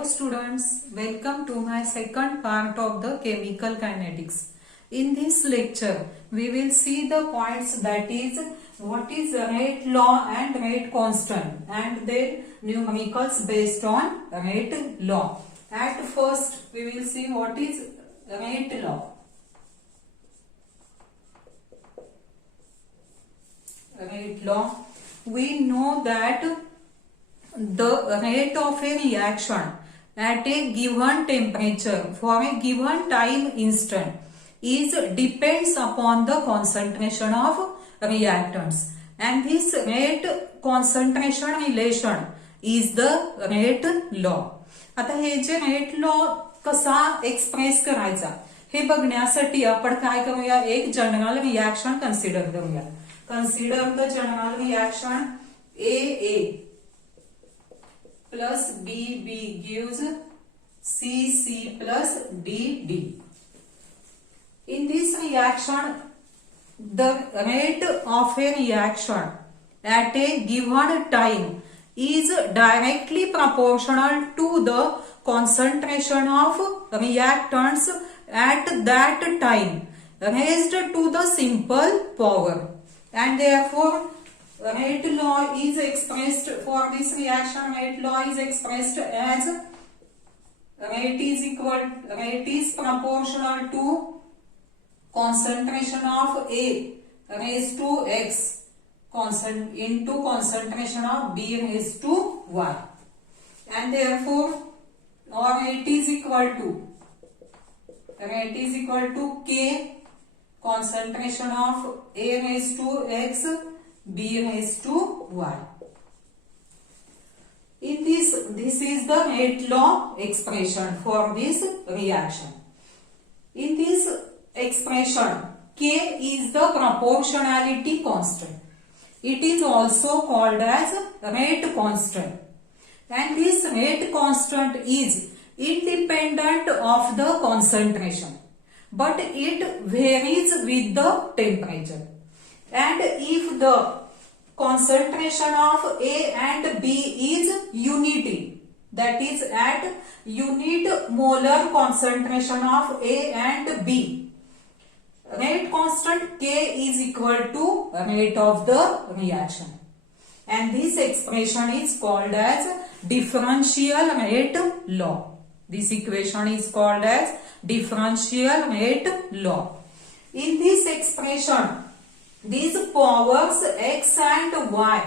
Hello students, welcome to my second part of the chemical kinetics. In this lecture, we will see the points, that is what is rate law and rate constant, and then numericals based on rate law. At first, we will see what is rate law. Rate law. We know that the rate of a reaction at a given temperature for a given time instant is depends upon the concentration of reactants, and this rate concentration relation is the rate law. आता हे जे rate law कसा express करायचा हे बघण्यासाठी आपण काय करूया, एक जनरल रिएक्शन कन्सिडर करूया. Consider the general reaction A plus B gives C plus D. In this reaction, the rate of a reaction at a given time is directly proportional to the concentration of reactants at that time raised to the simple power, and therefore rate law is expressed for this reaction. Rate law is expressed as rate is proportional to concentration of A raised to X into concentration of B raised to Y, and therefore rate is equal to K concentration of A raised to X, B raised to Y. In this is the rate law expression for this reaction. In this expression, K is the proportionality constant. It is also called as rate constant, and this rate constant is independent of the concentration, but it varies with the temperature. And if the concentration of A and B is unity, that is at unit molar concentration of A and B, rate constant K is equal to rate of the reaction, and this expression is called as differential rate law. This equation is called as differential rate law. In this expression, these powers X and Y,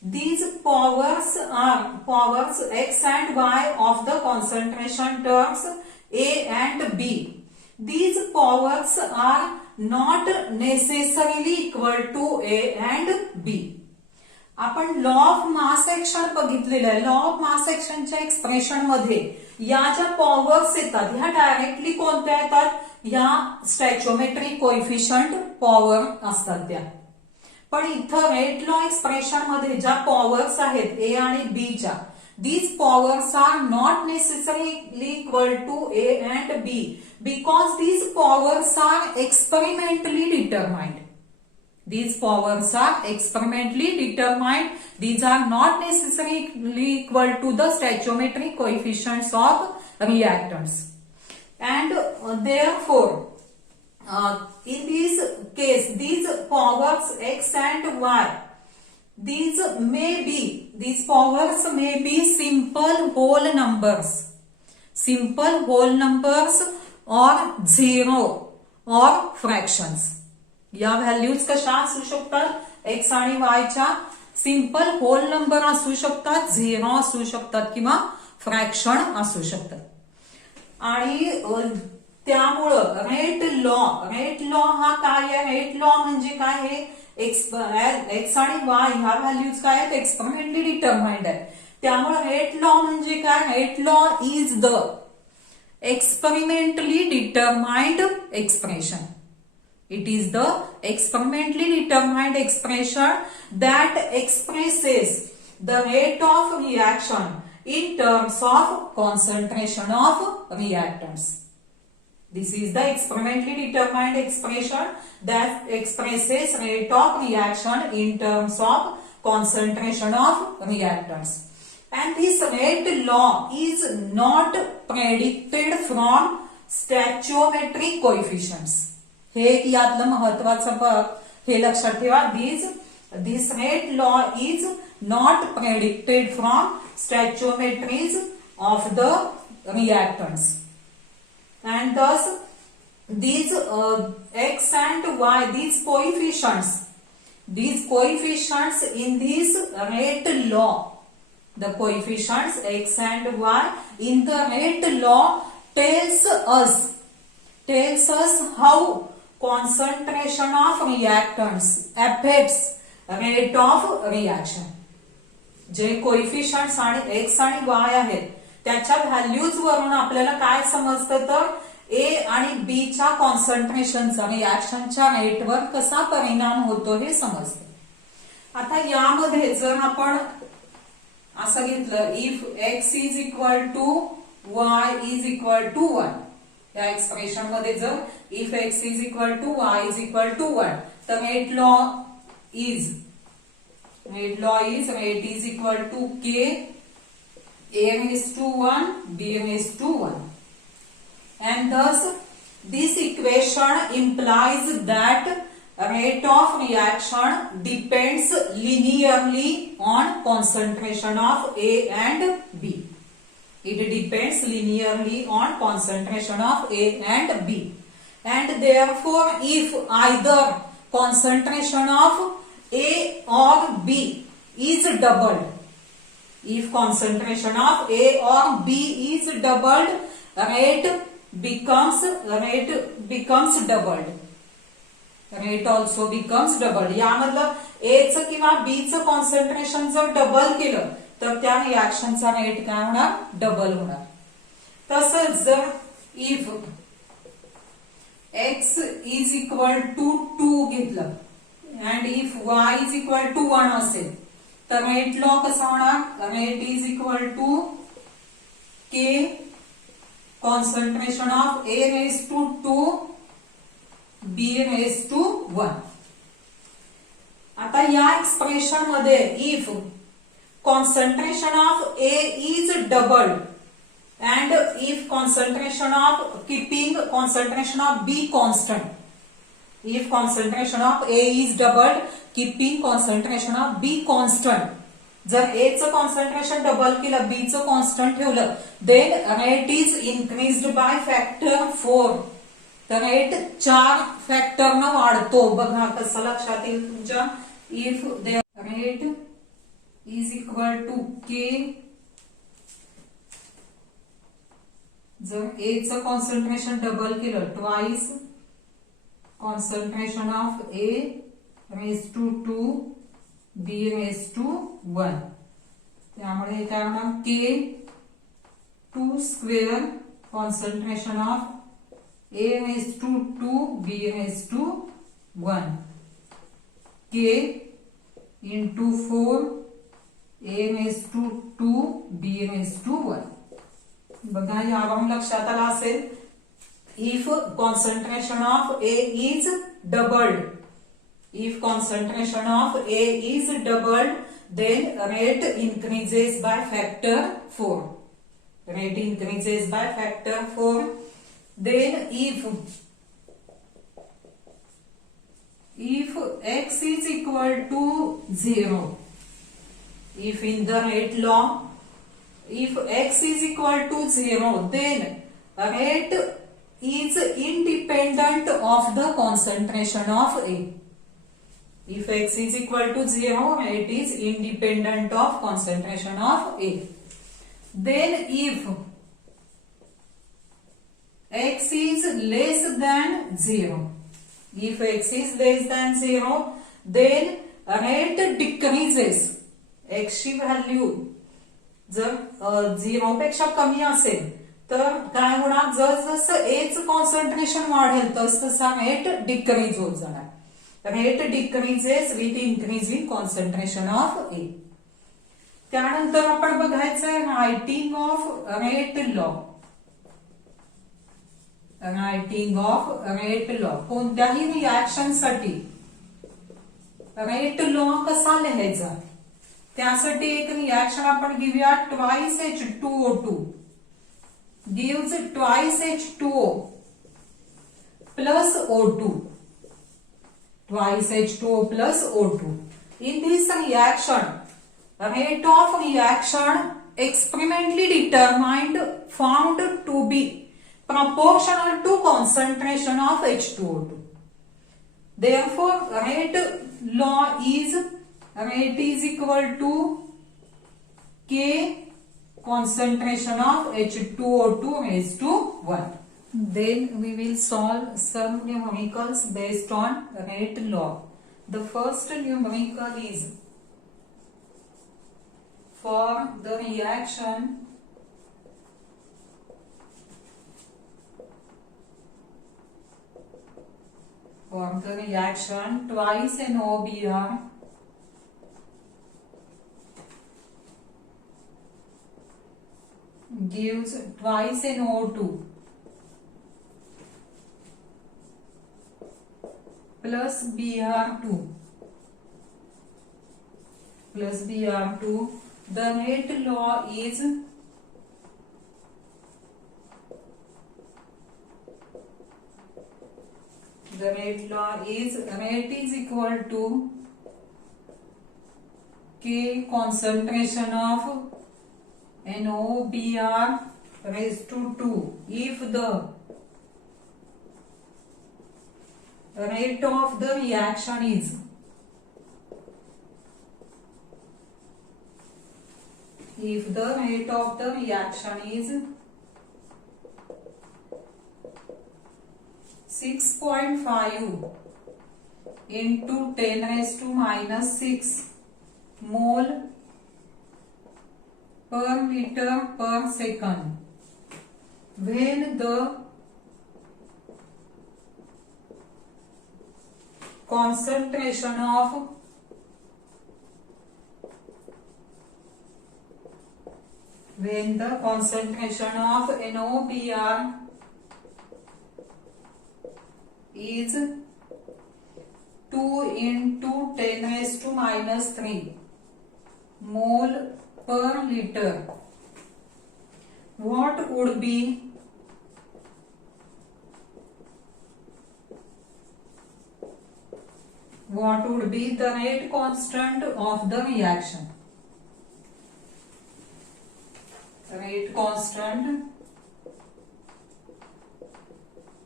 these powers are powers X and Y of the concentration terms A and B. These powers are not necessarily equal to A and B. आपण law of mass action बघितलेलं आहे. Law of mass ऍक्शनच्या expression मध्ये या ज्या powers येतात ह्या directly कोणत्या येतात, या स्टॅच्योमेट्रिक कोएफिशियंट पॉवर असतात त्या. पण इथं रेट लॉ एक्सप्रेशन मध्ये ज्या पॉवर्स आहेत ए आणि बी च्या, these powers are not necessarily equal to A and B because these powers are experimentally determined. These powers are experimentally determined. These are not necessarily equal to the stoichiometric coefficients of reactants. And therefore, in this case, these powers X and Y, these powers may be simple whole numbers or zero or fractions. या values कशा असू शकतात, x आणि Y च्या simple hole number असू शकतात, zero असू शकतात किंवा फ्रॅक्शन असू शकतात. आणि त्यामुळं रेट लॉ हा काय आहे, रेट लॉ म्हणजे काय, हे एक्स आणि वाय ह्या व्हॅल्यूज काय आहेत, एक्सपेरिमेंटली डिटरमाइंड आहे. त्यामुळे रेट लॉ म्हणजे काय, rate law is the experimentally determined expression. It is the experimentally determined expression that expresses the rate of reaction in terms of concentration of reactants. This is the experimentally determined expression that expresses rate of reaction in terms of concentration of reactants. and this rate law is not predicted from stoichiometric coefficients. हे एक यातलं महत्वाचं हे लक्षात ठेवा. This rate law is not predicted from stoichiometries of the reactants, and thus these x and y, these coefficients in this rate law, the coefficients x and y in the rate law tells us how concentration of reactants affects rate of reaction. जे कोइफिशियंट्स आणि x आणि y आहेत त्याच्या values वरून आपल्याला काय समजतं तर A आणि B च्या कॉन्सन्ट्रेशनचा रिएक्शनच्या रेटवर कसा परिणाम होतो हे समजतं. आता यामध्ये जर आपण असं घेतलं if x is equal to y is equal to 1, या एक्सप्रेशन मध्ये जर if x is equal to y is equal to 1, तर rate law is rate is equal to k a raised to 1 b raised to 1, and thus this equation implies that rate of reaction depends linearly on concentration of A and B. It depends linearly on concentration of A and B, and therefore if either concentration of A or B is doubled, if concentration of A or B is doubled, rate becomes doubled. Rate also becomes doubled. यामधलं A चं किंवा B चं concentration जर double केलं तर त्या रिएक्शनचा rate काय होणार, double होणार. तसंच जर if x is equal to 2 घेतलं and if y is equal to 1 असेल तर रेट लॉ कसा होणार, rate is equal to k concentration of A raised to 2 B raised to 1. आता या एक्सप्रेशन मध्ये if concentration of A is doubled and if concentration of keeping concentration of B constant, if concentration of A is doubled keeping concentration of B constant, जर A चं concentration double केलं B चं constant ठेवलं then rate is increased by factor 4, तर rate 4 factor न वाढतो. बघा कसं लक्षात येईल तुमच्या. If the rate is equal to K, जर A चं कॉन्सन्ट्रेशन डबल केलं twice concentration of A raise to 2 B raise to 1, त्यामुळे काय होणार K 2 square concentration of A raised to 2 B raised to 1, K into 4 A raised to 2 B raised to 1. बघा यावरून लक्षात आलं असेल if concentration of A is doubled, if concentration of A is doubled then rate increases by factor 4, rate increases by factor 4. Then if x is equal to 0, if in the rate law if x is equal to 0 then rate is independent of the concentration of A. If x is equal to 0, rate is independent of concentration of A. Then if x is less than 0, if x is less than 0 then rate decreases. x ची value जर 0 पेक्षा कमी असेल तर काय होणार, जसं A चं कॉन्सन्ट्रेशन वाढेल तसं रेट डिक्रीज होत जाणार. Rate decreases with increasing concentration of A. त्यानंतर आपण बघायचंय writing of rate law. Writing of rate law. कोणत्याही रिएक्शन साठी रेट लॉ कसा लिहायचा, त्यासाठी एक रिएक्शन आपण घेऊया. Twice H2O2 gives twice H2O plus O2. Twice H2O plus O2. In this reaction, rate of reaction experimentally determined found to be proportional to concentration of H2O2. Therefore, rate is equal to K concentration of H2O2 raised to 1. Then we will solve some numericals based on rate law. The first numerical is for the reaction twice NOBr gives twice NO2 plus Br2. The rate law is rate is equal to K concentration of NOBr raised to 2 if the rate of the reaction is 6.5 into 10 raised to minus 6 mole per liter per second. When the concentration of NOBr is 2 into 10 raised to minus 3 mole per liter, what would be the rate constant of the reaction? Rate constant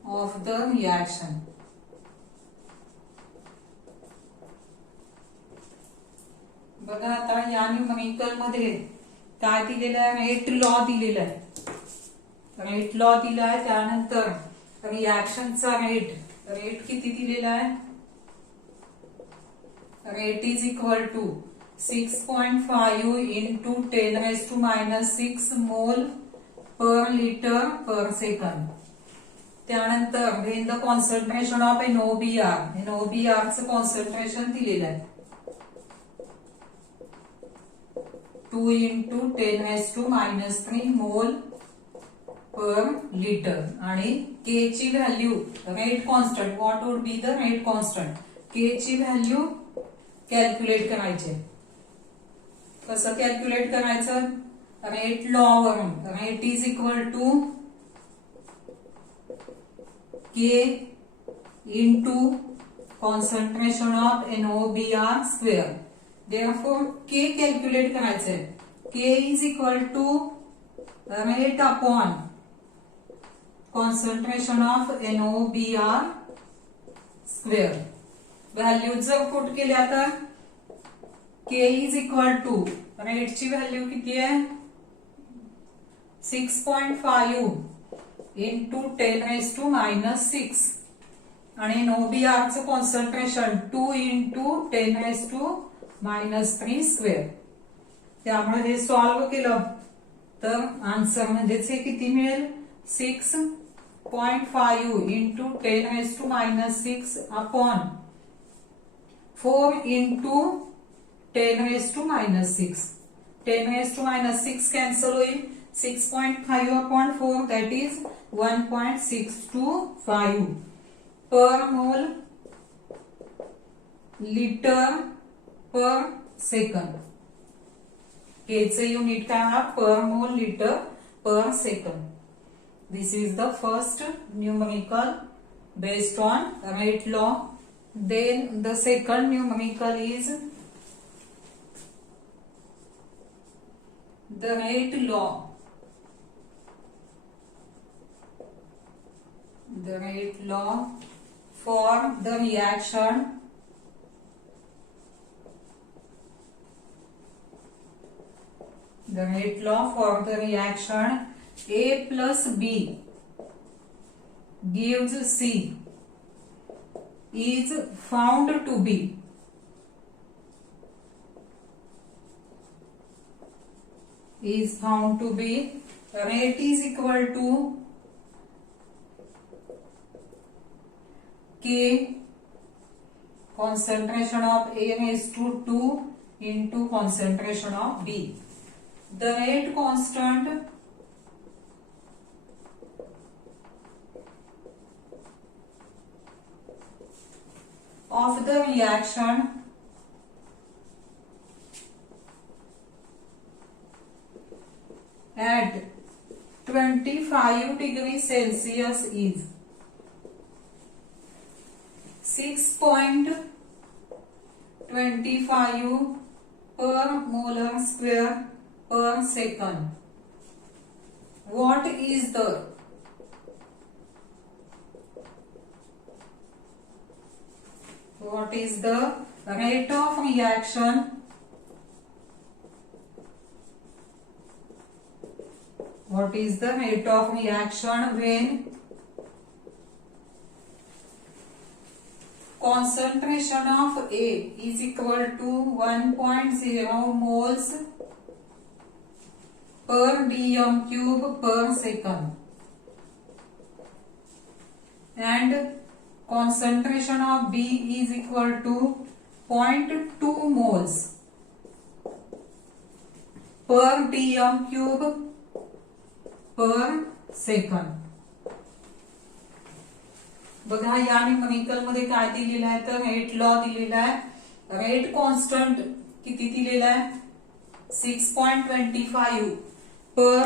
of the reaction. बघा आता या numerical मध्ये काय दिलेलं आहे? Rate law दिलेला आहे. Rate law दिला आहे. त्यानंतर रिएक्शनचा रेट किती दिलेला आहे? Rate is equal to 6.5 into 10 raised to minus 6 mole per liter per second. त्यानंतर when the concentration of NOBr चं कॉन्सन्ट्रेशन दिलेलं आहे 2 into 10 raised to minus 3 mole per liter आणि K ची value rate constant. What would be the rate constant? K ची value calculate करायची. कसं calculate करायचं? रेट लॉ वरून. Rate is equal to K into concentration of NOBr square. Therefore K calculate करायचंय. K is equal to rate upon concentration of NOBr square. Value जर put केल्या तर K is equal to रेटची value किती आहे? 6.5 into 10 raised to minus 6 आणि NOBr चं concentration 2 into 10 raised to minus 3 square. त्यामुळे हे सॉल्व्ह केलं तर आन्सर म्हणजेच हे किती मिळेल? 6.5 into 10 raised to minus 6 upon 4 into 10 raised to minus 6. 10 raised to minus 6 cancel होईल. 6.5 upon 4 that is 1.625 per mole liter per second. K चे युनिट काय होणार पर मोल litre per second. This is the first numerical based on rate law. Then the second numerical is the rate law. The rate law for the reaction A plus B gives C is found to be rate is equal to K concentration of A raised to 2 into concentration of B. The rate constant of the reaction at 25 degrees Celsius is 6.25 per molar square per second. What is the rate of reaction when concentration of A is equal to 1.0 moles per dm cube per second and concentration of B is equal to 0.2 moles per dm cube per second. बघा या numerical मध्ये काय दिलेलं आहे तर rate law दिलेला आहे. Rate constant किती दिलेला आहे 6.25 per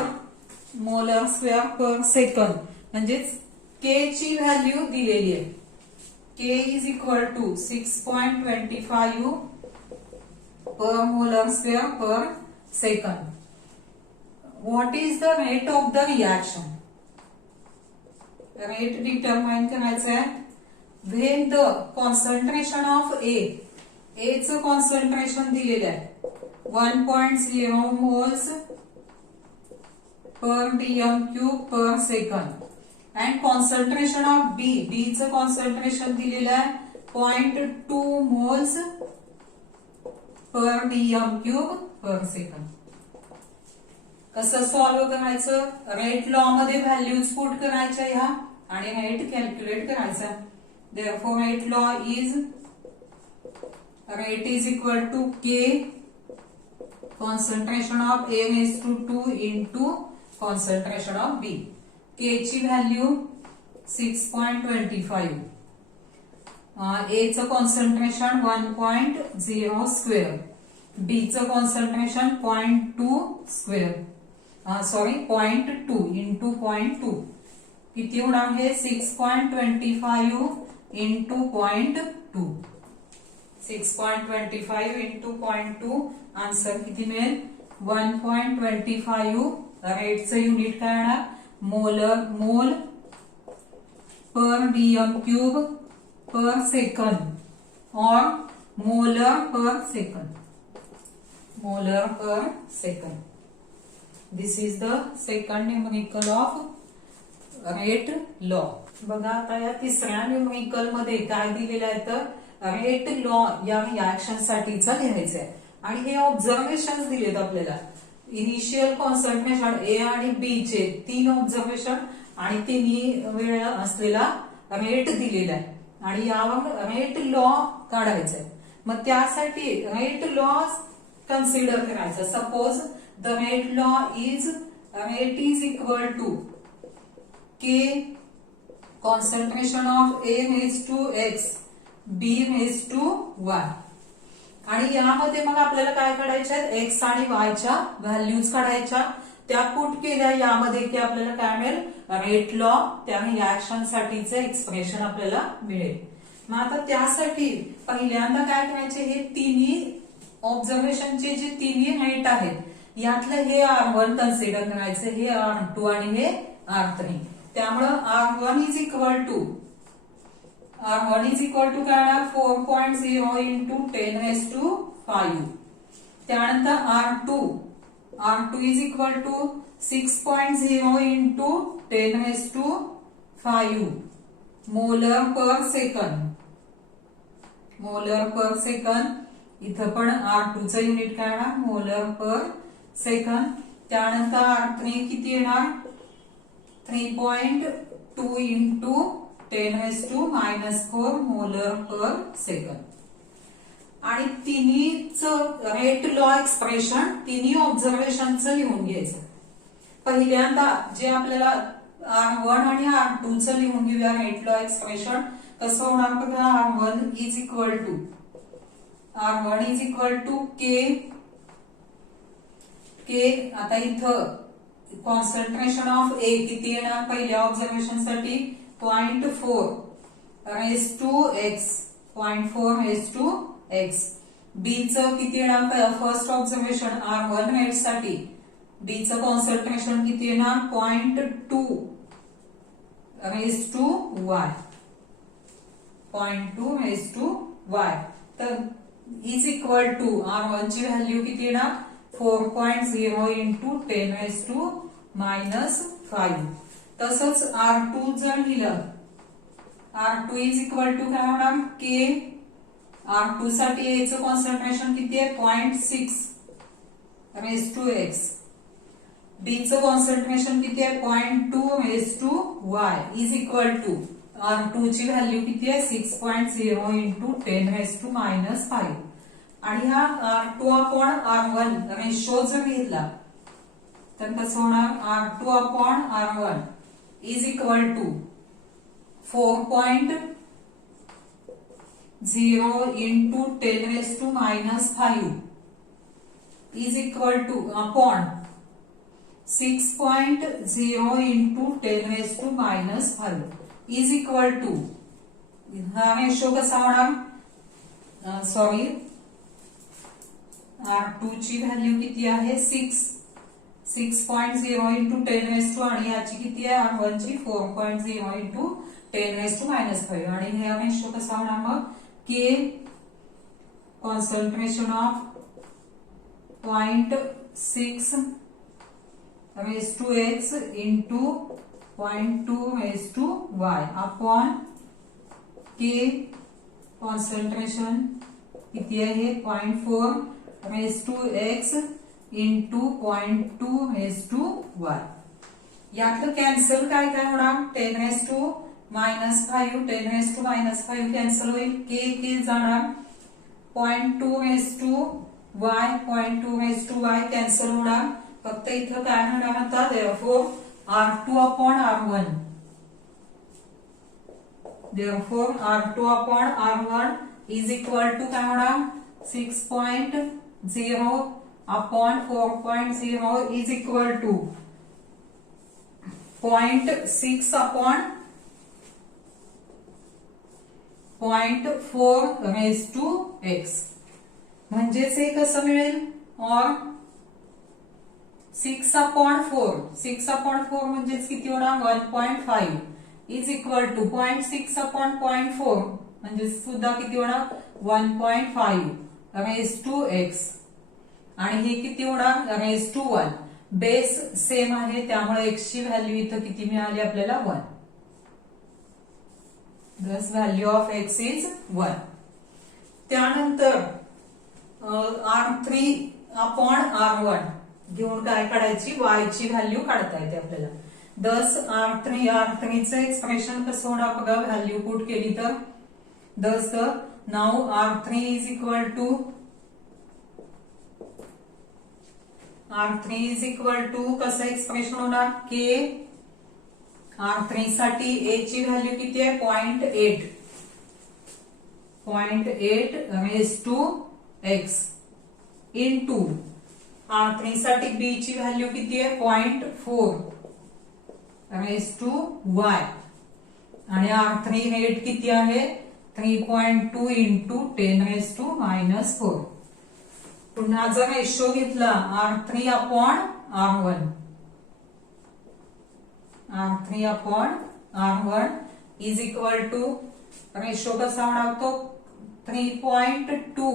molar square per second म्हणजेच के ची व्हॅल्यू दिलेली आहे. K is equal to 6.25 per molar square per second. What is the rate of the reaction? Rate determine करायचं आहे when the concentration of A चं concentration दिलेलं आहे 1.0 moles per dm cube per second and concentration of B चं concentration दिलेलं आहे 0.2 moles per dm cube per second. कसं solve करायचं रेट लॉ मध्ये व्हॅल्यूज पुट करायच्या ह्या आणि रेट कॅल्क्युलेट करायचा. Therefore rate is equal to K concentration of A raised to 2 into concentration of B. K ची व्हॅल्यू 6.25 A चं concentration 1.0 square B चं कॉन्सन्ट्रेशन 0.2 स्क्वेअर 0.2 into 0.2 किती होणार हे 6.25 into 0.2 6.25 into 0.2 आन्सर किती मिळेल 1.25. रेटचं युनिट काय येणार मोल पर डीएम क्यूब पर सेकंड और molar per second. This is the second numerical of rate law. बघा आता या तिसऱ्या न्यूमेरिकल मध्ये काय दिलेलं आहे तर रेट लॉ या रिएक्शन साठीचा लिहायचं आहे आणि हे ऑब्झर्वेशन दिलेत आपल्याला. इनिशियल कॉन्सन्ट्रेशन ए आणि बी चे 3 ऑब्झर्वेशन आणि तिन्ही वेळ असलेला रेट दिलेला आहे आणि यावर रेट लॉ काढायचा आहे. मग त्यासाठी रेट लॉ कन्सिडर करायचा. Suppose the rate is equal to K concentration of A raised to X B raised to Y. आणि यामध्ये मग आपल्याला काय काढायच्या आहेत, एक्स आणि वायच्या व्हॅल्यूज काढायच्या. त्या पुट केल्या यामध्ये की आपल्याला काय मिळेल, रेट लॉ त्या रिॲक्शन साठीचे एक्सप्रेशन आपल्याला मिळेल. मग आता त्यासाठी पहिल्यांदा काय करायचे, हे तिन्ही ऑब्झर्वेशनचे जे तिन्ही रेट आहेत यातलं हे R1 कन्सिडर करायचं, हे R2 आणि हे R3. त्यामुळं R1 इज इक्वल टू काय 4.0 इंटू 10⁵. त्यानंतर R2 is equal to 6.0 into 10⁵ molar per second. इथं पण R2 चं युनिट काय येणार, मोलर पर सेकंड. त्यानंतर R3 किती येणार, 3.2 इंटू 10⁻⁻⁴ मोलर पर सेकंड. आणि तिन्हीच रेट लॉ एक्सप्रेशन तिन्ही ऑब्झर्वेशनचं लिहून घ्यायचं. पहिल्यांदा जे आपल्याला R1 आणि R2 चं लिहून घेऊया रेट लॉ एक्सप्रेशन. कसं होणार बघा, R1 इज इक्वल टू के. आता इथं कॉन्सन्ट्रेशन ऑफ ए किती येणार पहिल्या ऑब्झर्वेशन साठी, 0.4x. बी चं किती येणार फर्स्ट ऑब्झर्वेशन R1 रेट साठी, बी चं कॉन्सन्ट्रेशन किती येणार 0.2y. तर इज इक्वल टू R1 ची व्हॅल्यू किती येणार 4.0 इंटू 10⁻⁻⁵. तसंच R2 जर लिहिलं, R2 इज इक्वल टू काय होणार के. R2 साठी ए चं कॉन्सन्ट्रेशन किती आहे 0.6x. बी चं कॉन्सन्ट्रेशन किती आहे 0.2y is equal to R2 ची व्हॅल्यू किती आहे 6.0 इंटू 10⁻⁻⁵. आणि हा R2 अपॉन R1 रेशो जर घेतला तर कसं होणार, R2 upon R1 is equal to 4.0 into 10⁻⁻⁵ is equal to upon 6.0 into 10⁻⁻⁵ is equal to, हा रेशो कसा होणार, सॉरी R2 ची व्हॅल्यू किती आहे 6.0 इंटू 10⁻⁻, आणि याची किती आहे R1 ची 4.0 इंटू 10⁻⁻⁵. आणि हे रेशो कसा होणार मग, K concentration of 0.6x into 0.2y upon K concentration किती आहे 0.4x इंटू 0.2y. यातलं कॅन्सल काय होणार 10⁻⁻⁵ कॅन्सल होईल, के जाणार 0.2y कॅन्सल होणार. फक्त इथं काय होणार आता therefore R2 upon R1 is equal to काय होणार 6.0 upon 4.0 is equal to 0.6 upon 0.4x. म्हणजेच हे कसं मिळेल, और 6 upon 4 म्हणजेच किती होणार 1.5 इज इक्वल टू 0.6 upon 0.4 म्हणजे सुद्धा किती होणार 1.5 आणि हे किती होणार 1. बेस सेम आहे त्यामुळे x ची व्हॅल्यू इथं किती मिळाली आपल्याला 1. Thus value of x is 1. त्यानंतर R3 upon R1 घेऊन काय काढायची, y ची व्हॅल्यू काढता येते आपल्याला. Thus R3 चं एक्सप्रेशन कसं होणार बघा, व्हॅल्यू पुट केली तर. Thus now R3 is equal to कसं एक्सप्रेशन होणार के. R3 साठी a ची व्हॅल्यू किती आहे 0.8 raised to x into R3 साठी b ची व्हॅल्यू किती आहे 0.4 रेज टू y आणि R3 रेट किती आहे 3.2 इंटू 10 रेज टू -4. पुन्हा जर रेशो घेतला R3 upon R1 is equal to ratio कसा होणार तो 3.2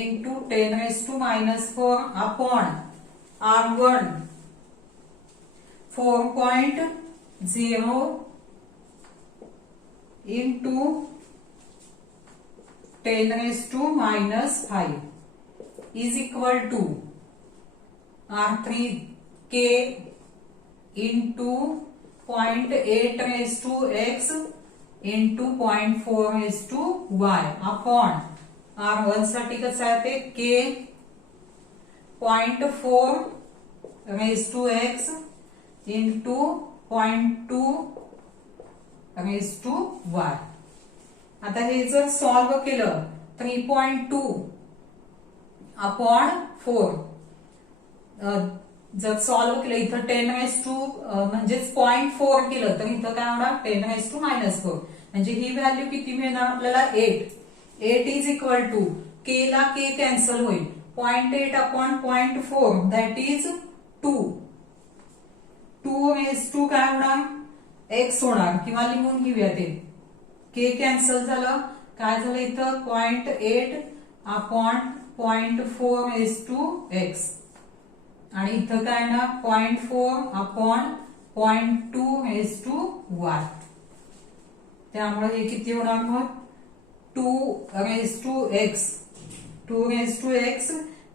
into 10 raise to -4 upon R1 4.0 into 10 raise to -5 is equal to R3 K into 0.8 raised to x into 0.4 raised to y upon R1 साठी कसं आहे ते K 0.4 raised to x into 0.2 raised to y. आता हे जर solve केलं 3.2 upon 4 जर solve केलं इथं 10 रेज टू म्हणजेच 0.4 केलं तर इथं काय होणार 10 रेज टू -4 म्हणजे ही व्हॅल्यू किती मिळणार आपल्याला 8 इज इक्वल टू k ला k कॅन्सल होईल 0.8 upon 0.4 that is 2 raise to काय होणार x होणार किंवा लिहून घेऊया ते k कॅन्सल झालं काय झालं इथं 0.8 अपॉन 0.4 रेज टू x आणि इथं काय ना 0.4 अपॉन 0.2 रेज टू y. त्यामुळे हे किती होणार मग 2 raise to x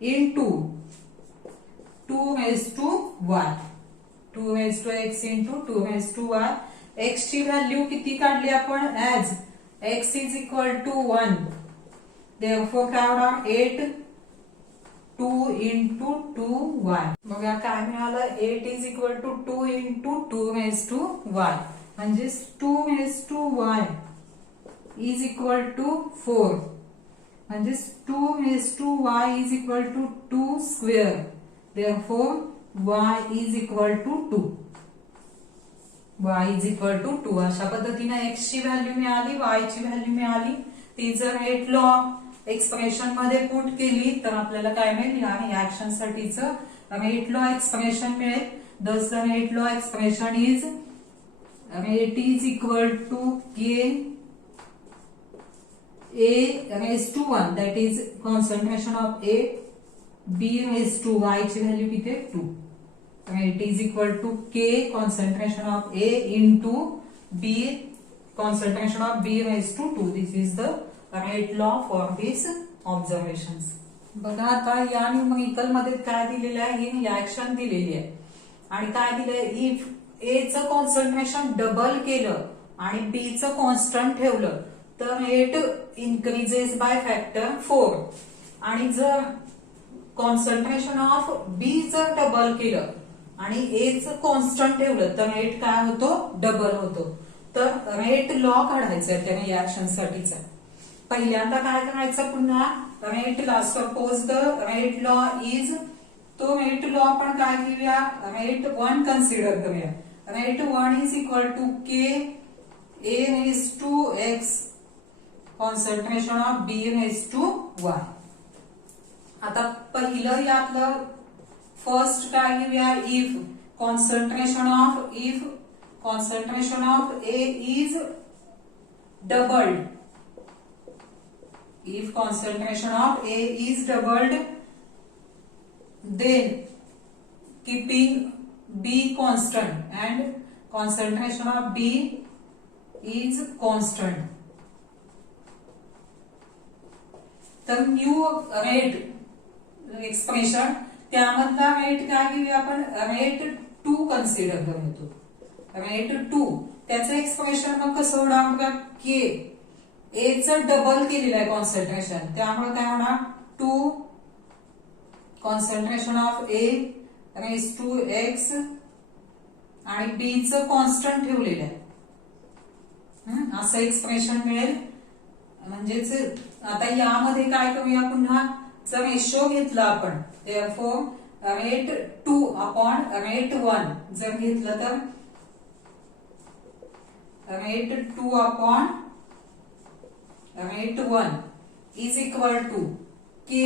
into 2 raise to y 2 raise to x into 2 raise to y. x ची व्हॅल्यू किती काढली आपण as x is equal to 1 therefore काय होणार 8 2 इंटू 2y. बघा काय मिळालं 8 is equal to 2 into 2 raise to y म्हणजे 2 raise to y is equal to 4 म्हणजे 2 raise to y is equal to 2 square therefore y is equal to 2 y is equal to 2. अशा पद्धतीने x ची value मिळाली y ची value मिळाली. ती जर रेट लॉ एक्सप्रेशन मध्ये पुट केली तर आपल्याला काय मिळेल या रिएक्शन साठीचं रेट लॉ एक्सप्रेशन मिळेल. thus the rate law expression is rate is equal to k a raised to 1 that is concentration of A b raised to y ची value किती आहे 2. rate is equal to k concentration of A into b concentration of b raised to 2. this is the rate law for these observations. बघा आता या numerical मध्ये काय दिलेलं आहे ही रिएक्शन दिलेली आहे आणि काय दिलंय इफ ए चं कॉन्सन्ट्रेशन डबल केलं आणि बी चं कॉन्स्टंट ठेवलं तर रेट इन्क्रीजेस बाय फॅक्टर 4 आणि जर कॉन्सन्ट्रेशन ऑफ बी जर डबल केलं आणि ए चं कॉन्स्टंट ठेवलं तर रेट काय होतो डबल होतो. तर रेट लॉ काढायचा आहे त्या रिएक्शन साठीचा. पहिल्यांदा काय करायचं पुन्हा rate law suppose the rate law is तो रेट लॉ आपण काय घेऊया रेट 1 कन्सिडर करूया. Rate 1 is equal to K A raise to X concentration of B raise to Y. आता पहिलं यातलं फर्स्ट काय घेऊया if concentration of A is doubled. If concentration of A is doubled, then keeping B constant and concentration of B is constant. तर new rate expression त्यामधला rate काय घेऊया आपण रेट 2 कन्सिडर करतो. रेट 2 त्याचं एक्सप्रेशन मग कसं होणार बघा के ए चं डबल केलेलं आहे कॉन्सन्ट्रेशन त्यामुळे काय होणार 2 concentration of A raise to X आणि बी चं कॉन्स्टंट ठेवलेलं आहे असं एक्सप्रेशन मिळेल. म्हणजेच आता यामध्ये काय करूया पुन्हा, जर रेशो घेतला आपण therefore rate 2 upon rate 1 जर घेतलं तर rate 2 upon rate 1 is equal to k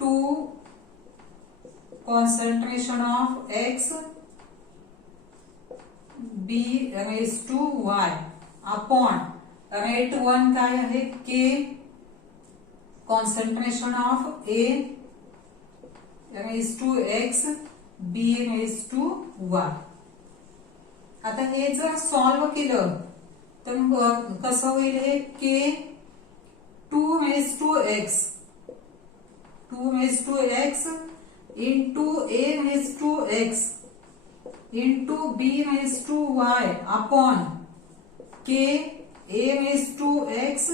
2 concentration of x b raised to y upon rate 1 काय आहे k concentration of a raised to x b raised to y. आता हे जर solve केलं तर कसं होईल, हे k 2 raised to x into a raised to x into b raised to y upon k a raised to x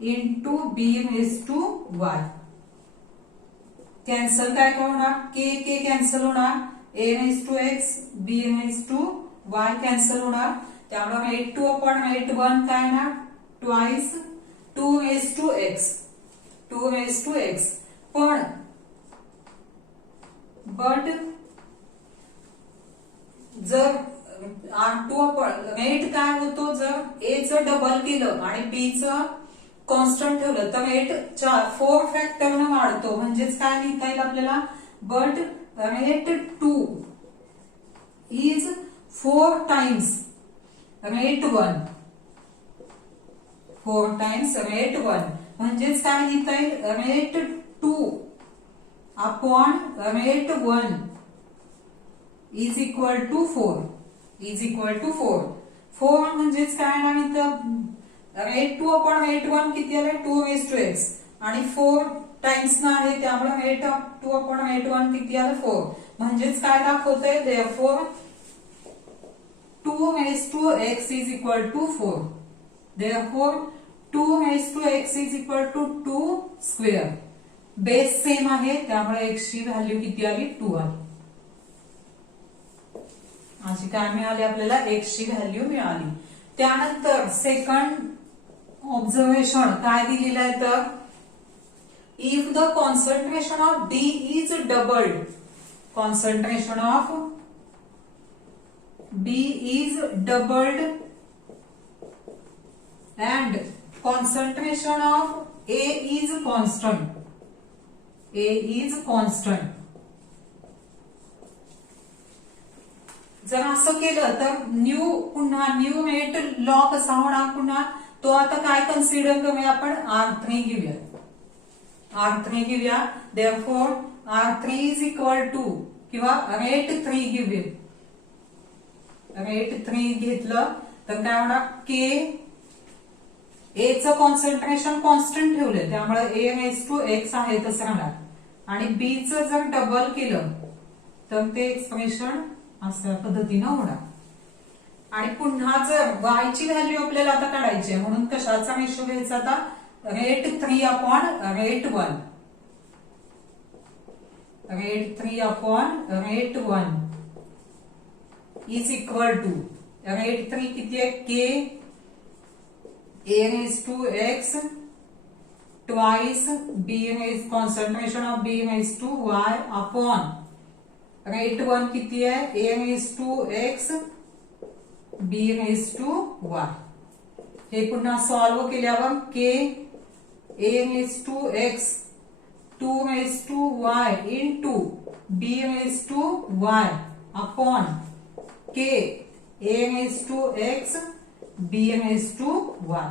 into b raised to y. Cancel काय होणार, k कॅन्सल होणार, a raised to x b raised to y cancel होणार. त्यामुळे rate 2 upon rate 1 काय ना, twice 2 raised to x. पण but जर rate काय होतो, जर a चं डबल केलं आणि b चं कॉन्स्टंट ठेवलं तर रेट 4 फॅक्टरने वाढतो. म्हणजेच काय लिहिता येईल आपल्याला, but rate 2 is 4 times rate 1. 4 times rate 1 म्हणजेच काय लिहिता येईल, rate 2 upon rate 1 is equal to 4. 4 म्हणजेच काय ना, इथं रेट 2 अपॉन रेट 1 किती आलं, 2 raised to x आणि 4 टाइम्स ना आहे, त्यामुळे रेट 2 अपॉन रेट 1 किती आलं, 4. म्हणजेच काय दाखवतंय, therefore 2 raised to x is equal to 4. Therefore 2 raised to x is equal to 2 square. Base same आहे त्यामुळे x ची व्हॅल्यू किती आली, 2 आली. अशी काय मिळाली आपल्याला, x ची व्हॅल्यू मिळाली. त्यानंतर सेकंड ऑब्झर्वेशन काय दिलेलं आहे तर, if the concentration of B is doubled, concentration of B is doubled and concentration of A is constant. जर असं केलं तर पुन्हा न्यू रेट लॉ कसा होणार, पुन्हा तो आता काय कन्सिडर करूया आपण, R3 घेऊया. therefore R3 is equal to किंवा रेट 3 घेऊया. रेट 3 घेतलं तर काय होणार, k a चं कॉन्सन्ट्रेशन कॉन्स्टंट ठेवलंय त्यामुळे a raised to x आहे तसं राहणार आणि b चं जर डबल केलं तर ते एक्सप्रेशन अशा पद्धतीनं होणार. आणि पुन्हा जर y ची व्हॅल्यू आपल्याला आता काढायची आहे, म्हणून कशाचा रेशो घ्यायचा आता, rate 3 upon rate 1. Rate 3 upon rate 1 is equal to rate 3 किती आहे, k a raised to x twice b raised concentration of b raised to y upon rate 1 किती आहे, a raised to x b raised to y. हे पुन्हा solve केल्यावर k a raised to x 2 raised to y into b raised to y upon k a raised to x b raised to y.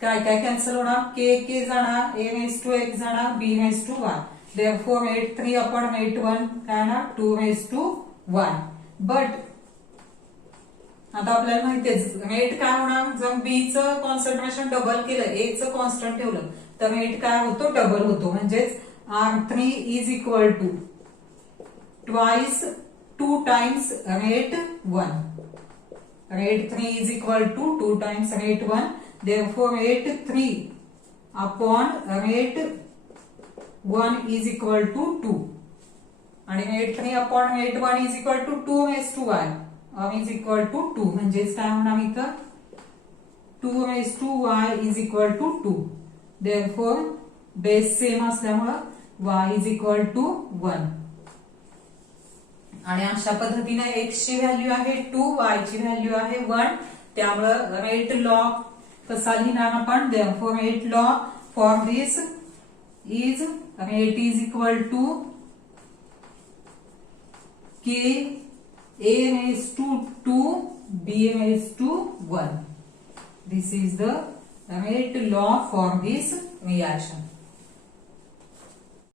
काय cancel होणार, k जाणार, a raised to x जाणार, b raised to y. therefore rate 3 upon rate 1 काय ना, 2 raised to y. But आता आपल्याला माहितीये rate काय होणार, जर b चं कॉन्सन्ट्रेशन डबल केलं, a चं कॉन्स्टंट ठेवलं तर रेट काय होतो, डबल होतो. म्हणजेच R3 is equal to twice 2 times rate 1. Rate 3 is equal to 2 times rate 1. Therefore, rate 3 upon rate 1 is equal to 2. आणि rate 3 upon rate 1 is equal to 2 raised to y is equal to 2. म्हणजेच काय होणार इथं, 2 raised to y is equal to 2. Therefore, base same असल्यामुळे y is equal to 1. आणि अशा पद्धतीने x ची व्हॅल्यू आहे 2, y ची व्हॅल्यू आहे 1. त्यामुळे रेट लॉ कसा लिहिणार आपण? Therefore, rate law for this is rate is equal to k a raised to 2 b raised to 1. This is the rate law for this reaction.